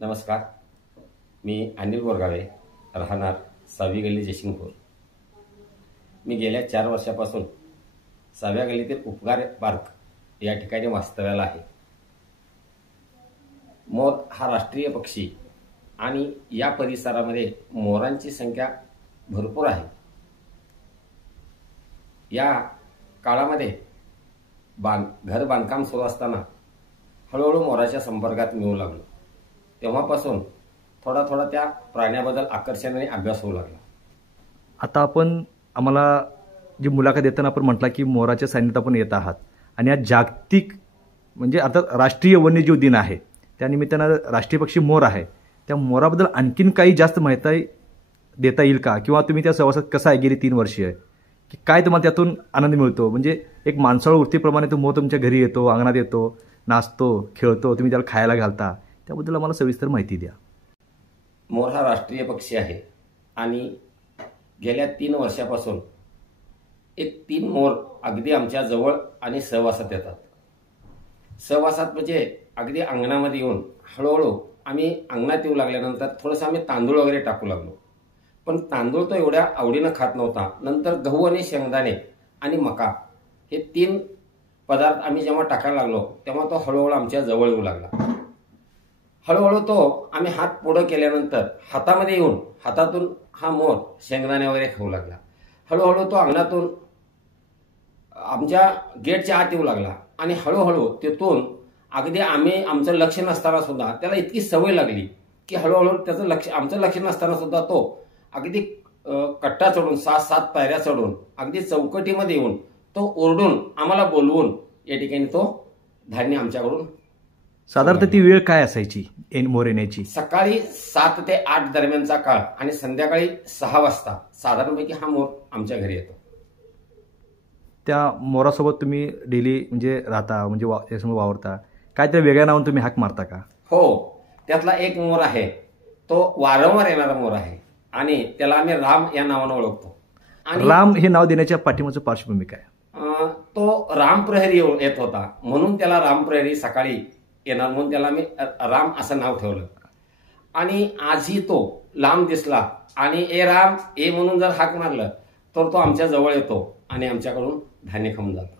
नमस्कार. मी अनिल बोरगावे, राहणार 6वी गल्ली जयसिंगपूर. मी गेल्या 4 वर्षापासून 6व्या गल्लीतील उपगार पार्क या ठिकाणी वास्तव्याला आहे. मोर हा राष्ट्रीय पक्षी आणि या परिसरामध्ये मोरांची संख्या भरपूर आहे. या काळामध्ये घर बांधकाम सुरू असताना हळूहळू मोराच्या संपर्कात येऊ लागलो. तेव्हापासून थोडा त्या प्राण्याबद्दल आकर्षण आणि अभ्यास होऊ लागला. आता आम्हाला जी मुलाखत देताना आपण म्हटला की मोराच्या सान्निध्यात आपण येत आहात आणि आज जागतिक म्हणजे अर्थात राष्ट्रीय वन्यजीव दिन आहे. त्यानिमित्तानं राष्ट्रीय पक्षी मोर आहे. त्या मोराबद्दल आणखीन काही जास्त माहिती देता येईल का, किंवा तुम्ही त्या सहवासात कसा आहे गेली 3 वर्षे आहे की काय तुम्हाला त्यातून आनंद मिळतो? म्हणजे एक माणसाळू वृत्तीप्रमाणे तो मोर तुमच्या घरी येतो, अंगणात येतो, नाचतो, खेळतो, तुम्ही त्याला खायला घालता, त्याबद्दल आम्हाला सविस्तर माहिती द्या. मोर हा राष्ट्रीय पक्षी आहे आणि गेल्या 3 वर्षापासून एक 3 मोर अगदी आमच्या जवळ आणि सहवासात येतात. सहवासात म्हणजे अगदी अंगणामध्ये येऊन हळूहळू आम्ही अंगणात येऊ लागल्यानंतर थोडंसं आम्ही तांदूळ वगैरे टाकू लागलो. पण तांदूळ तो एवढ्या आवडीनं खात नव्हता. नंतर गहू आणि शेंगदाणे आणि मका हे 3 पदार्थ आम्ही जेव्हा टाकायला लागलो तेव्हा तो हळूहळू आमच्या जवळ येऊ लागला. हळूहळू तो आम्ही हात पुढं केल्यानंतर हातामध्ये येऊन हातातून हा मोर शेंगदाणे वगैरे खाऊ लागला. हळूहळू तो अंगणातून आमच्या गेटच्या आत येऊ लागला आणि हळूहळू तिथून अगदी आमचं लक्ष नसताना सुद्धा त्याला इतकी सवय लागली की हळूहळू त्याचं आमचं लक्ष नसताना सुद्धा तो अगदी कट्टा चढून 7 पायऱ्या चढून अगदी चौकटीमध्ये येऊन तो ओरडून आम्हाला बोलवून या ठिकाणी तो धान्य आमच्याकडून. साधारणतः ती वेळ काय असायची मोर येण्याची? सकाळी 7 ते 8 दरम्यानचा काळ आणि संध्याकाळी 6 वाजता साधारणपैकी हा मोर आमच्या घरी येतो. त्या मोरासोबत तुम्ही डेली म्हणजे राहता, म्हणजे त्यासमोर वावरता, काय त्या वेगळ्या नावाने तुम्ही हाक मारता का? हो, त्यातला एक मोर आहे तो वारंवार येणारा मोर आहे आणि त्याला आम्ही राम या नावाने ओळखतो. आणि राम हे नाव देण्याच्या पाठीमागचं पार्श्वभूमी काय? तो राम प्रहरी येत होता म्हणून त्याला राम प्रहरी सकाळी येणार म्हणून त्याला आम्ही राम असं नाव ठेवलं. आणि आजही तो लांब दिसला आणि ए राम ए म्हणून जर हाक मारलं तर तो आमच्या जवळ येतो आणि आमच्याकडून धान्य खाऊन जातो.